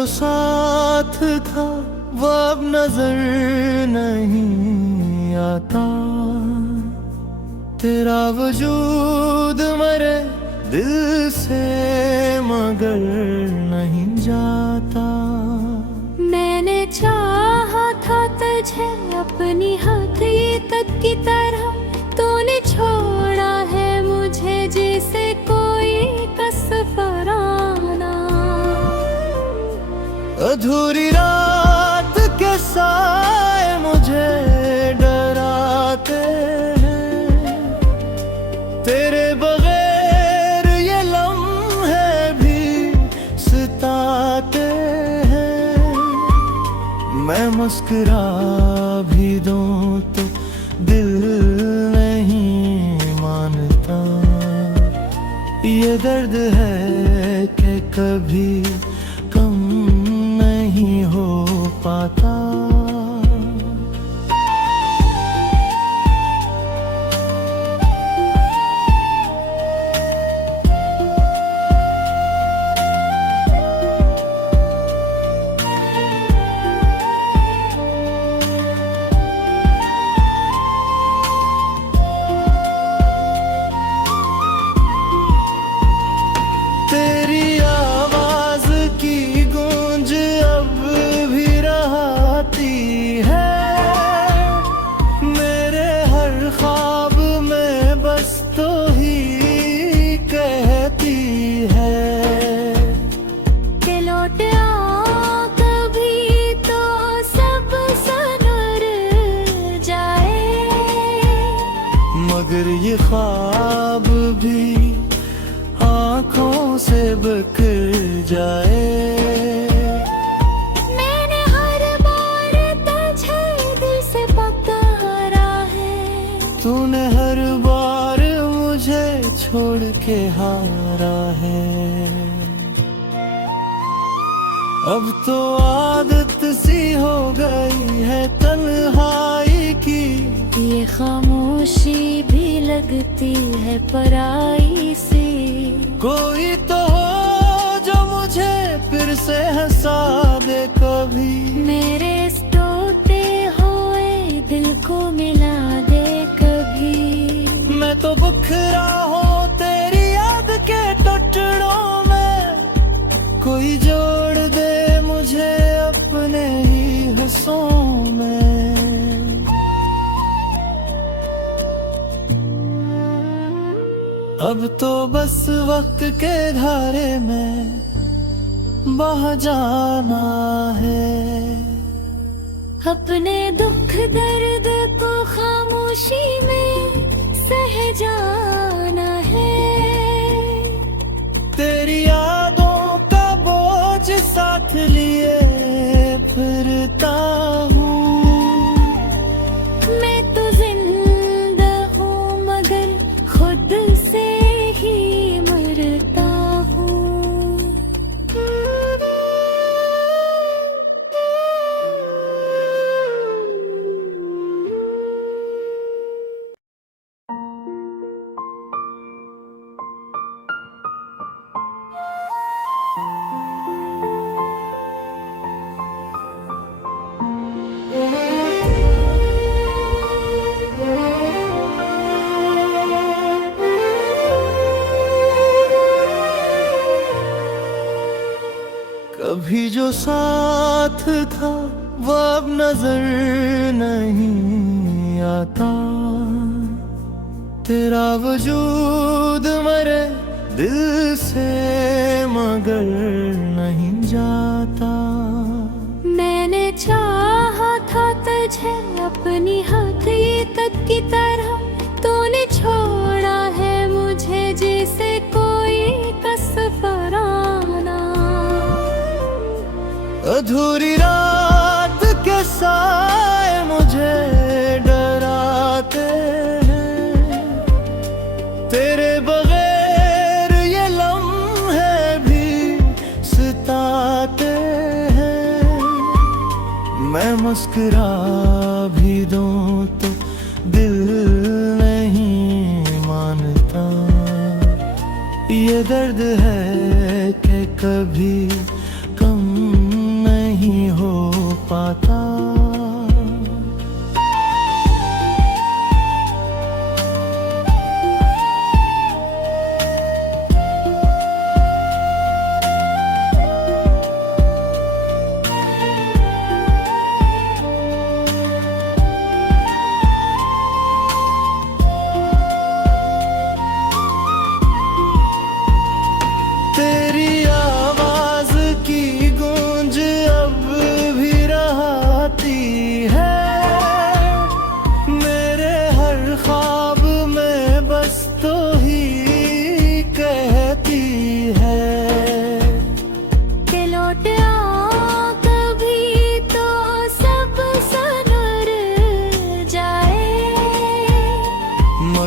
जो साथ था वो अब नजर नहीं आता। तेरा वजूद मरे दिल से मगर नहीं जाता। मैंने चाहा था तुझे अपनी हकीकत की तरह, तूने छोड़ा है मुझे जैसे कोई कसफराना। अधूरी रात के साए मुझे डराते हैं, तेरे बगैर ये लम्हे भी सताते हैं। मैं मुस्कुरा भी दूं तो दिल नहीं मानता। ये दर्द है कि कभी कम नहीं हो पाता। तेरी आवाज की गूंज अब भी रहती है मेरे हर ख्वाब में, बस तो ही कहती है के लौट आ कभी तो सब सनर जाए। मगर ये ख्वाब भी आँखों से बिखर जाए। मैंने हर बार तुझे दिल से पुकारा है, तूने हर बार मुझे छोड़ के हारा है। अब तो आदत सी हो गई है तन्हाई की, ये खामोशी भी लगती है पराई सी। कोई तो हो जो मुझे फिर से हंसा दे कभी, मेरे इस टूटे हुए दिल को मिला दे कभी। मैं तो बुखरा हूँ तेरी याद के टुकड़ों में, कोई जोड़ दे मुझे अपने ही हिस्सों में। अब तो बस वक्त के धारे में बह जाना है, अपने दुख दर्द को खामोशी में सह जाना है। तेरी यादों का बोझ साथ लिए फिरता हूँ। मैं तो जिंदा हूँ मगर खुद से ही मरता हूँ। कभी जो साथ था वो अब नजर नहीं आता। तेरा वजूद मरे दिल से मगर नहीं जाता। मैंने चाहा था तुझे अपनी हकीकत की तरह, तूने छोड़ा है मुझे जैसे कोई कसफराना। अधूरी रात के साए मुझे डराते हैं, तेरे बगैर ये लम्हे भी सताते हैं। मैं मुस्कुरा भी दूं तो दिल नहीं मानता। ये दर्द है कि कभी कम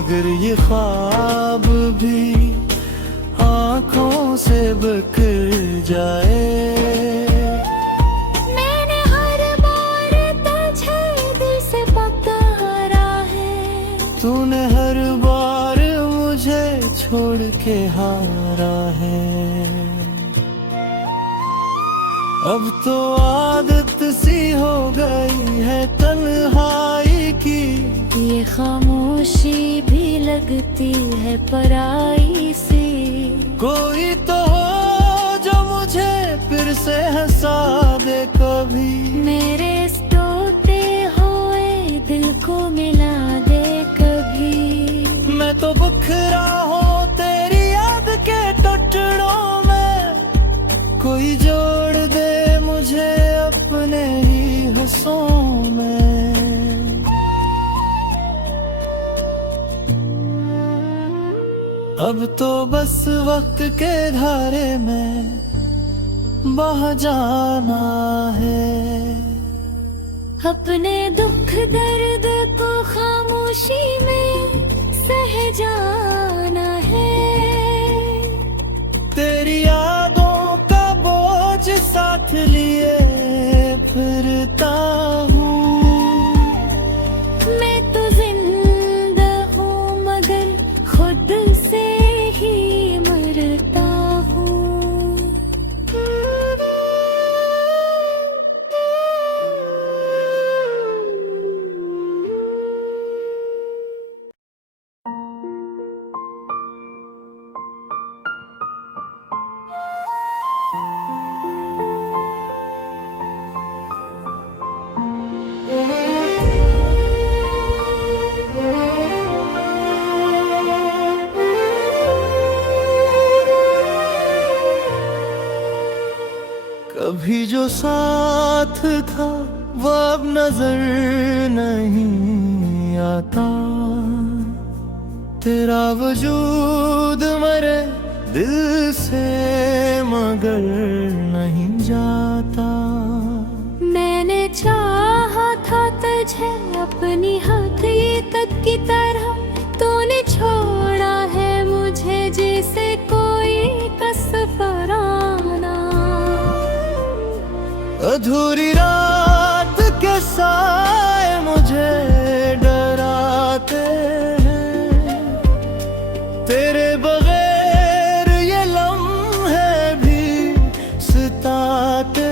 मगर ये ख्वाब भी आंखों से बिखर जाए। मैंने हर बार तुझे दिल से पुकारा है, तूने हर बार मुझे छोड़ के हारा है। अब तो आदत सी हो गई है तन्हाई की, ये खामोशी भी लगती है पराई सी। कोई तो हो जो मुझे फिर से हंसा दे कभी, मेरे इस टूटे हुए दिल को मिला दे कभी। मैं तो बिखरा हूँ तेरी याद के टुकड़ों में, कोई जोड़ दे मुझे अपने ही हंसों में। अब तो बस वक्त के धारे में बह जाना है, अपने दुख दर्द को खामोशी में सह जाना है। तेरी यादों का बोझ साथ लिए फिरता हूँ। मैं तो जिंदा हूँ मगर खुद से ही मरता हूँ। कभी जो साथ था वो अब नजर नहीं आता, तेरा वजूद मरे दिल से मगर नहीं जाता। मैंने चाहा था तुझे अपनी हकीकत की तरह, तूने छोड़ा है मुझे जैसे कोई कसफराना। अधूरी रात के साए मुझे डराते हैं, तेरे बगैर ये लम्हे भी सताते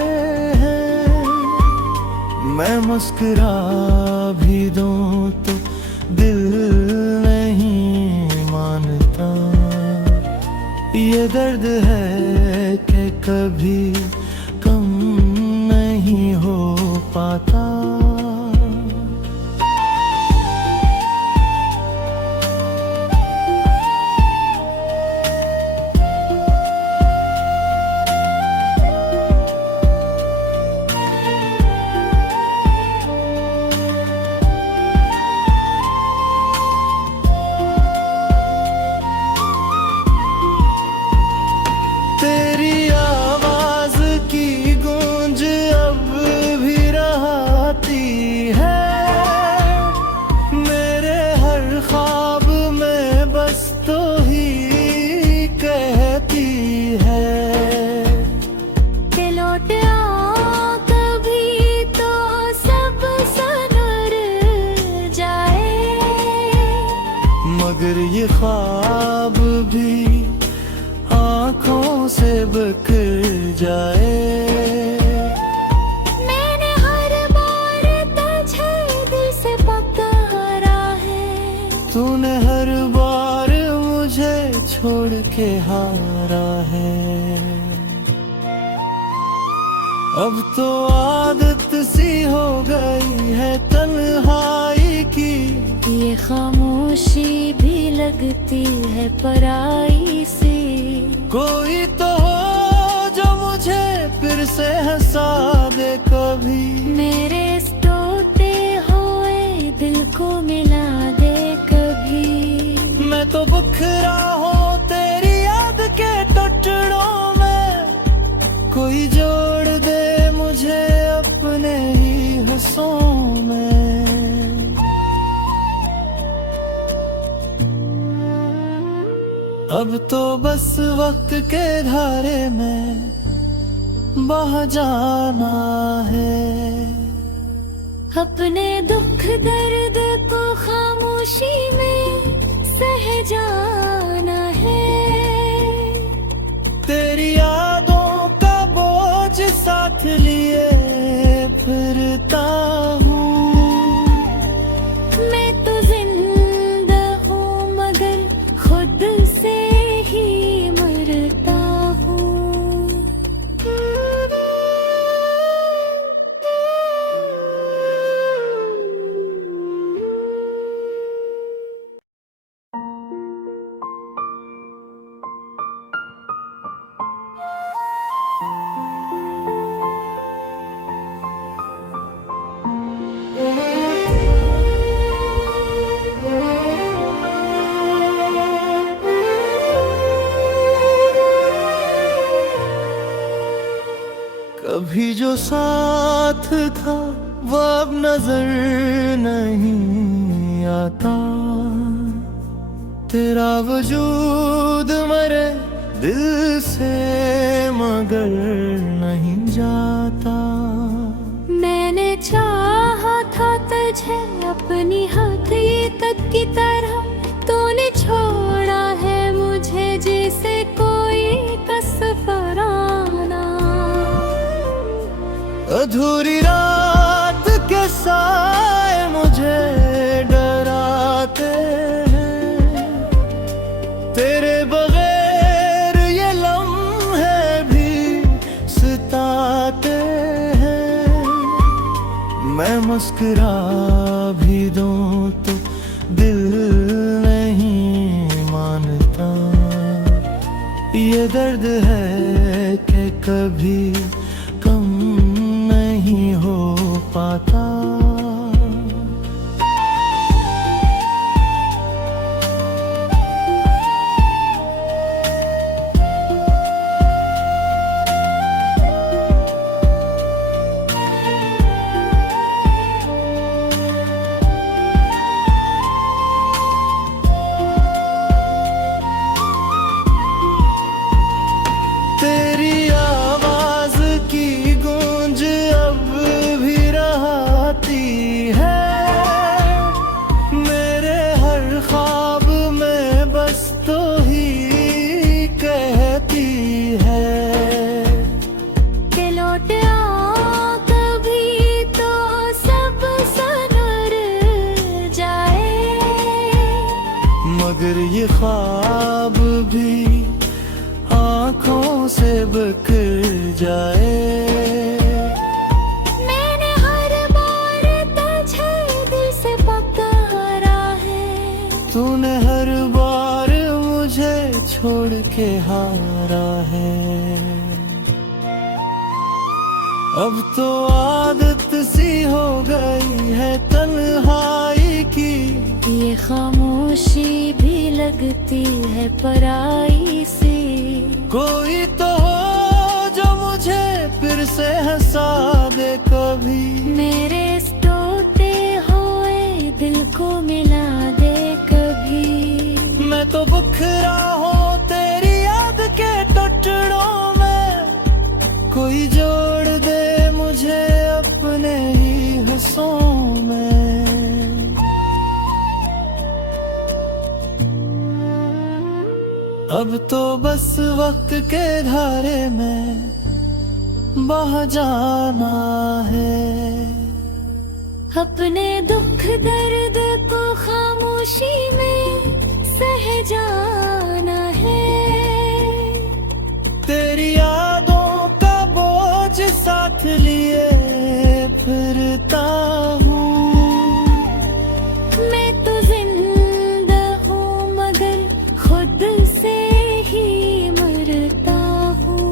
हैं। मैं मुस्कुरा भी दूं तो दिल नहीं मानता, ये दर्द है कि कभी कम नहीं हो पाता। तेरी आवाज की गूंज अब भी रहती है, मेरे हर ख्वाब में बस तो ही कहती है। के लौट आ कभी तो सब सनर जाए, मगर ये ख्वाब भी आंखों से बिखर जाए। मैंने हर बार तुझे दिल से पुकारा है, तूने हर बार मुझे छोड़ के हारा है। अब तो आदत सी हो गई है तन्हाई की, ये खामोशी भी लगती है पराई सी। कोई तो हो जो मुझे फिर से हंसा दे कभी, मेरे इस टूटे हुए दिल को मिला दे कभी। मैं तो बिखरा हूँ तेरी याद के टुकड़ों में, कोई जोड़ दे मुझे अपने ही हंसों में। अब तो बस वक्त के धारे में बह जाना है। अपने दुख दर्द को खामोशी में सह जाना है। तेरी यादों का बोझ साथ लिए फिरता हूँ। मैं तो जिंदा हूँ मगर खुद से ही मरता हूँ। कभी जो साथ था वो अब नजर नहीं आता। तेरा वजूद मरे दिल से मगर नहीं जाता। मैंने चाहा था तुझे अपनी हकीकत की तरह, तूने छोड़ा है मुझे जैसे कोई कसफराना। अधूरी रात के साए मुझे डराते हैं। तेरे बगैर ये लम्हे भी सताते हैं। मैं मुस्कुरा भी दूं तो दिल नहीं मानता। ये दर्द है कि कभी कम नहीं हो पाता। तेरी आवाज की गूंज अब भी रहती है मेरे हर ख्वाब में, बस तो ही कहती है के लौट आ कभी तो सब सनर जाए। मगर ये ख्वाब भी आँखों से बिखर जाए। मैंने हर बार तुझे दिल से पुकारा है। तूने हर बार मुझे छोड़ के हारा है। अब तो आदत सी हो गई है तन्हाई की। ये खामोशी भी लगती है पराई सी। कोई तो हो जो मुझे फिर से हंसा दे कभी। मेरे इस टूटे हुए दिल को मिला दे कभी। मैं तो बुखरा हूँ तेरी याद के टुकड़ों में। कोई जोड़ दे मुझे अपने ही हिस्सों में। अब तो बस वक्त के धारे में बह जाना है। अपने दुख दर्द को खामोशी में सह जाना है। तेरी यादों का बोझ साथ लिए फिरता हूँ। मैं तो जिंदा हूँ मगर खुद से ही मरता हूँ।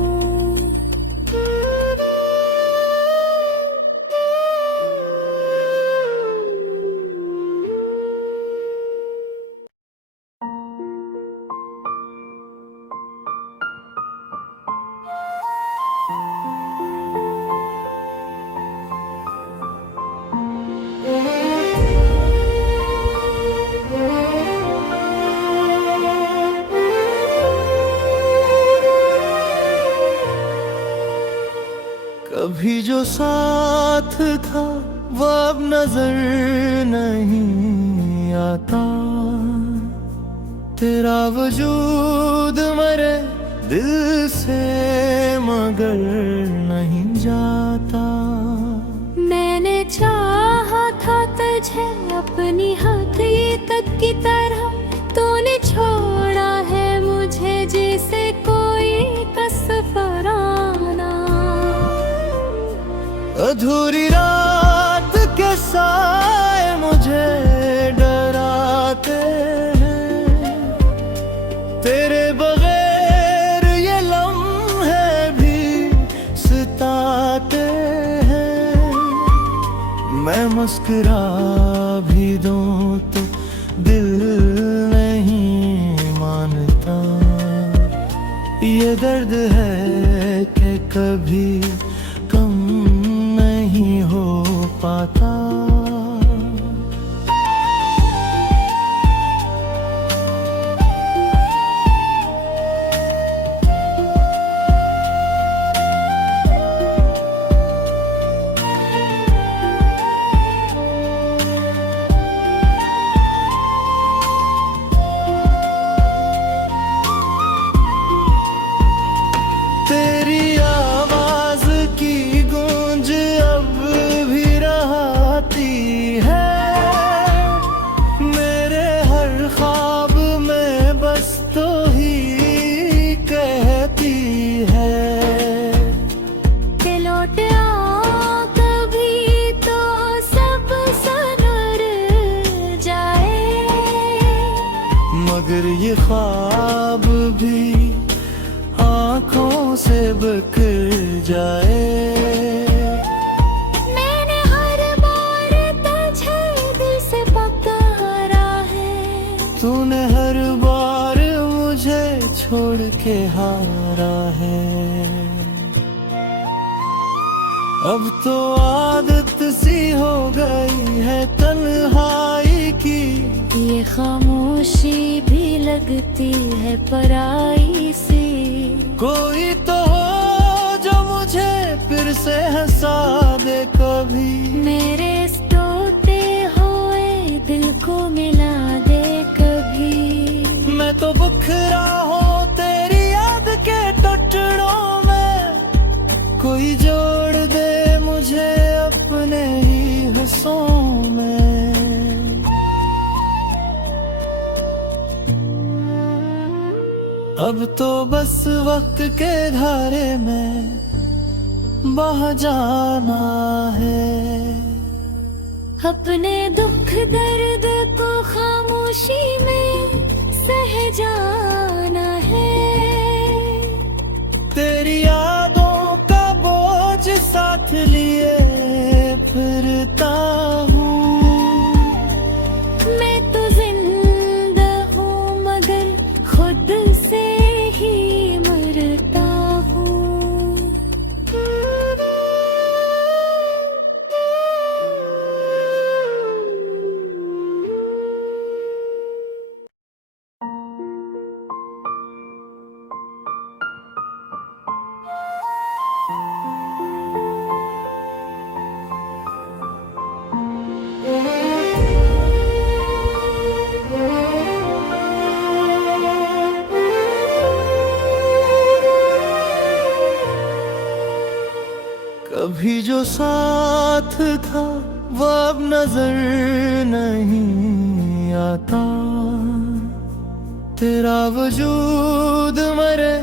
जो साथ था वो अब नजर नहीं आता, तेरा वजूद मरे दिल से मगर नहीं जाता। मैंने चाहा था तुझे अपनी हथेली तक की तरह, तूने छोड़ा है मुझे जैसे कोई कसफराना। अधूरी रात के साए मुझे डराते हैं, तेरे बगैर ये लम्हे भी सताते हैं। मैं मुस्कुरा भी दूं तो दिल नहीं मानता, ये दर्द है कि कभी कम नहीं हो पाता। तेरी आवाज की गूंज अब भी रहती है मेरे हर ख्वाब में, बस तो ही कहती है के लौट आ कभी तो सब सनर जाए, मगर ये ख्वाब भी आँखों से बिखर जाए। मैंने हर बार तुझे दिल से पुकारा है, तूने हर बार मुझे छोड़ के हारा है। अब तो आदत सी हो गई है तन्हाई की, ये खामोशी भी लगती है पराई सी। कोई तो हो जो मुझे फिर से हंसा दे कभी, मेरे इस टूटे हुए दिल को मिला दे कभी। मैं तो बुखरा हूँ तेरी याद के टुकड़ों में, कोई जोड़ दे मुझे अपने ही हिस्सों में। अब तो बस वक्त के धारे में बह जाना है, अपने दुख दर्द को खामोशी में सह जाना है। तेरी यादों का बोझ साथ लिए फिरता हूँ। मैं तो जिंदा हूँ मगर खुद से ही मरता हूँ। कभी जो साथ था वो अब नजर नहीं आता, तेरा वजूद मरे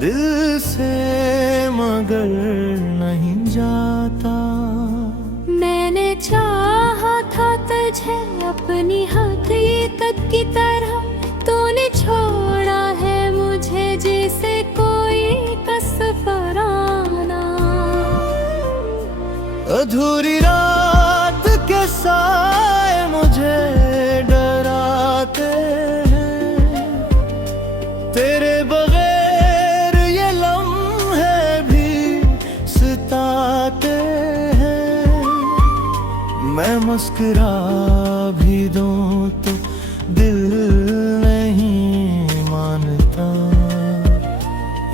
दिल से मगर नहीं जाता। मैंने चाहा था तुझे अपनी हथेली तक की तरह, तूने छोड़ा है मुझे जैसे कोई कसफराना। अधूरी रात के साए मुझे डराते हैं, तेरे बगैर ये लम्हे भी सताते हैं। मैं मुस्कुरा भी दूं तो दिल नहीं मानता,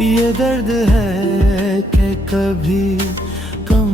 ये दर्द है कि कभी कम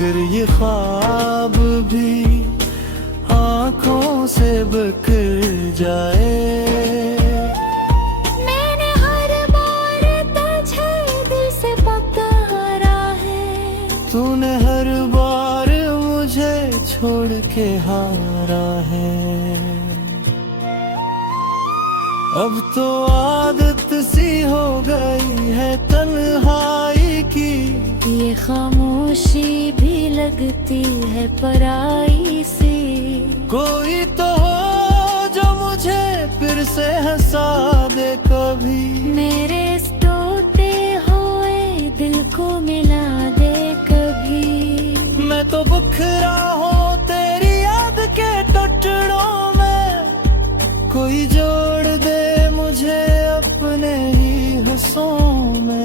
मगर ये ख्वाब भी आंखों से बिखर जाए। मैंने हर बार तुझे दिल से पुकारा है, तूने हर बार मुझे छोड़ के हारा है। अब तो आदत सी हो गई है तन्हाई की, ये खामोशी भी लगती है पराई सी। कोई तो हो जो मुझे फिर से हंसा दे कभी, मेरे इस टूटे हुए दिल को मिला दे कभी। मैं तो बुखरा हूँ तेरी याद के टुकड़ों में, कोई जोड़ दे मुझे अपने ही हंसों में।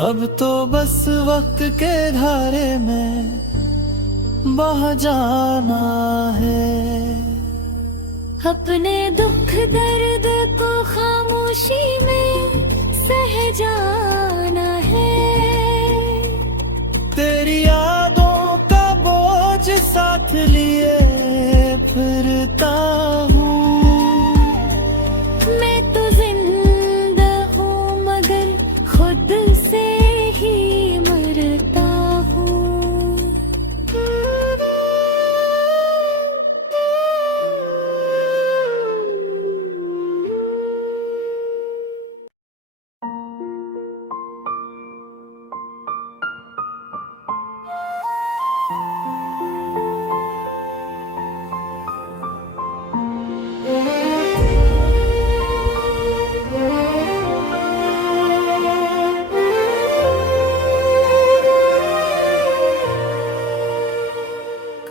अब तो बस वक्त के धारे में बह जाना है, अपने दुख दर्द को खामोशी में सह जाना है। तेरी यादों का बोझ साथ लिए फिरता हूँ। मैं तो जिंदा हूँ मगर खुद से ही मरता हूँ।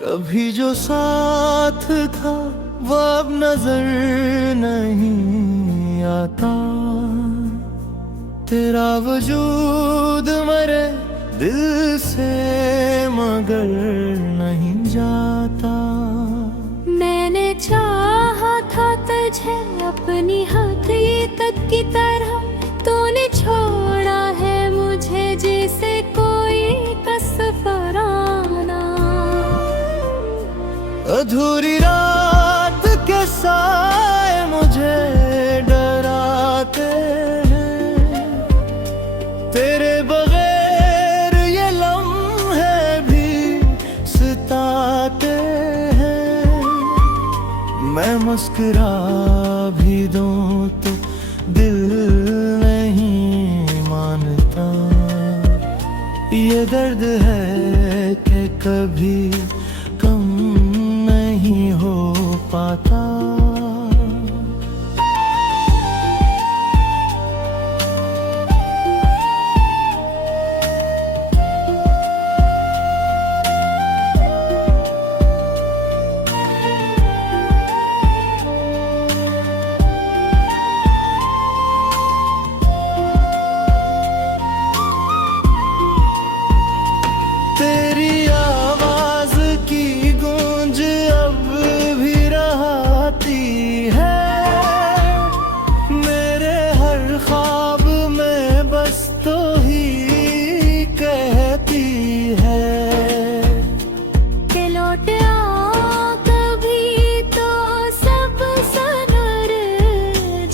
कभी जो साथ था वो अब नजर नहीं आता, तेरा वजूद मरे दिल से मगर नहीं जाता। मैंने चाहा था तुझे अपनी हकीकत की तरह, तूने छोड़ा है मुझे जैसे कोई कसफराना। अधूरी रात के साए मुझे डराते हैं, तेरे बगैर ये लम्हे भी सताते हैं। मैं मुस्कुरा भी दूं तो दिल नहीं मानता, ये दर्द है कि कभी कम नहीं हो पाता। तेरी आवाज की गूंज अब भी रहती है, मेरे हर ख्वाब में बस तो ही कहती है के लौट आ कभी तो सब सनर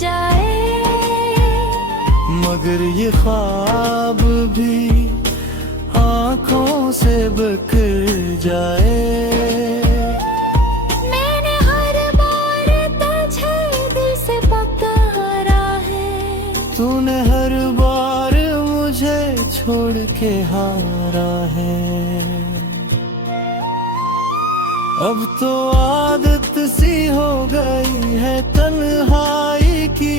जाए। मगर ये ख्वाब भी आंखों से बिखर जाए। मैंने हर बार तुझे दिल से पुकारा है, तूने हर बार मुझे छोड़ के हारा है। अब तो आदत सी हो गई है तन्हाई की,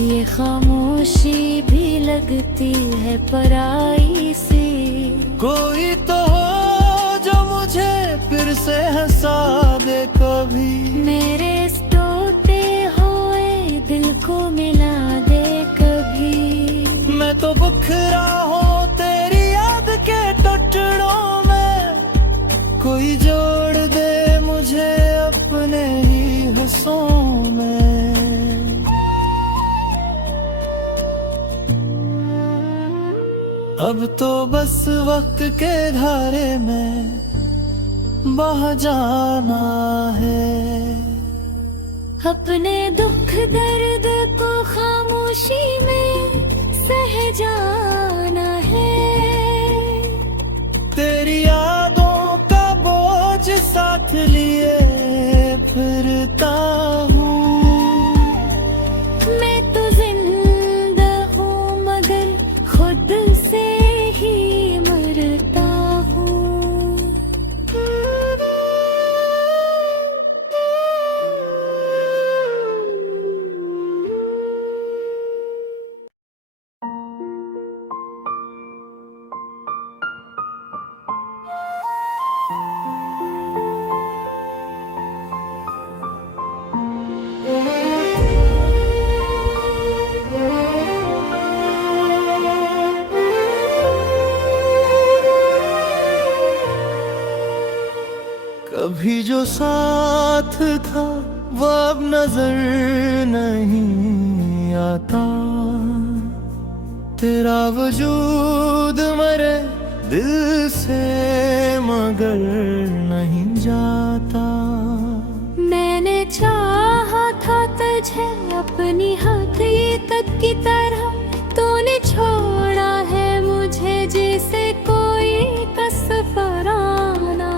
ये खामोशी भी लगती है पराई सी। कोई तो हो जो मुझे फिर से हंसा दे कभी, मेरे इस टूटे हुए दिल को मिला दे कभी। मैं तो बुखरा हूँ तेरी याद के टुकड़ों में, कोई जोड़ दे मुझे अपने ही हंसों में। अब तो बस वक्त के धारे में बह जाना है। अपने दुख दर्द को खामोशी में सह जाना है। तेरी यादों का बोझ साथ लिए फिरता हूँ। मैं तो जिंदा हूँ मगर खुद से ही मरता हूँ। कभी जो साथ था वो अब नजर नहीं आता। तेरा वजूद मरे दिल से मगर नहीं जाता। मैंने चाहा था तुझे अपनी हकीकत की तरह, तूने छोड़ा है मुझे जैसे कोई कसफराना।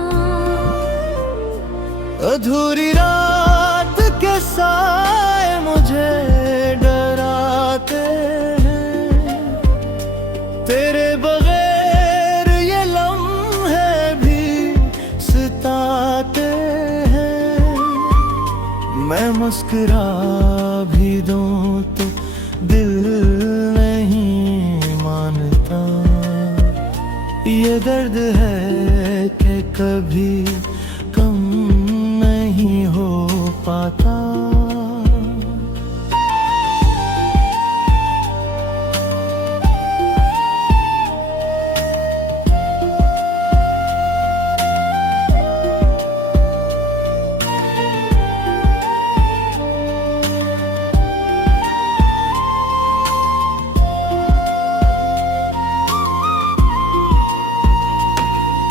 अधूरी रात के साए मुझे डराते हैं। तेरे बगैर ये लम्हे भी सताते हैं। मैं मुस्कुरा भी दूं तो दिल नहीं मानता। ये दर्द है कि कभी कम नहीं हो पाता।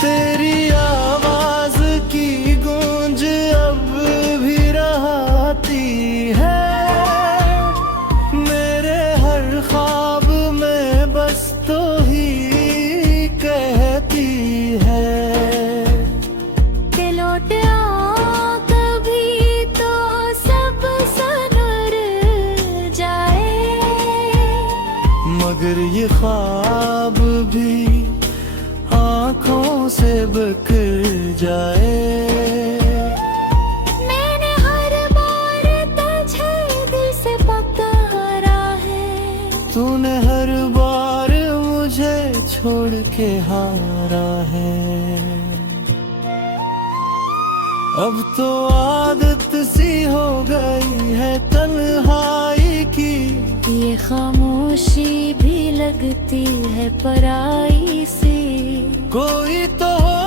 तेरी आवाज की गूंज अब भी रहती है मेरे हर ख्वाब में, बस तो ही कहती है के लौट आ कभी तो सब सनर जाए। मगर ये ख्वाब भी आँखों से बिखर जाए। मैंने हर बार तुझे दिल से पुकारा है। तूने हर बार मुझे छोड़ के हारा है। अब तो आदत सी हो गई है तन्हाई की। ये खामोशी भी लगती है पराई सी। कोई तो हो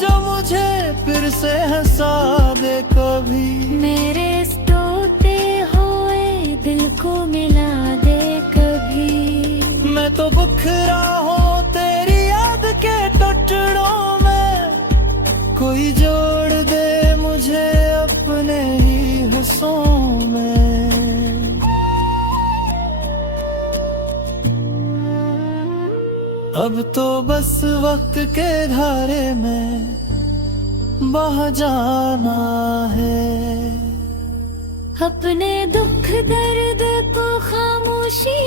जो मुझे फिर से हंसा दे कभी। मेरे इस टूटे हुए दिल को मिला दे कभी। मैं तो बुखरा हूँ तेरी याद के टुकड़ों में। कोई जोड़ दे मुझे अपने ही हिस्सों में। अब तो बस वक्त के धारे में बह जाना है। अपने दुख दर्द को खामोशी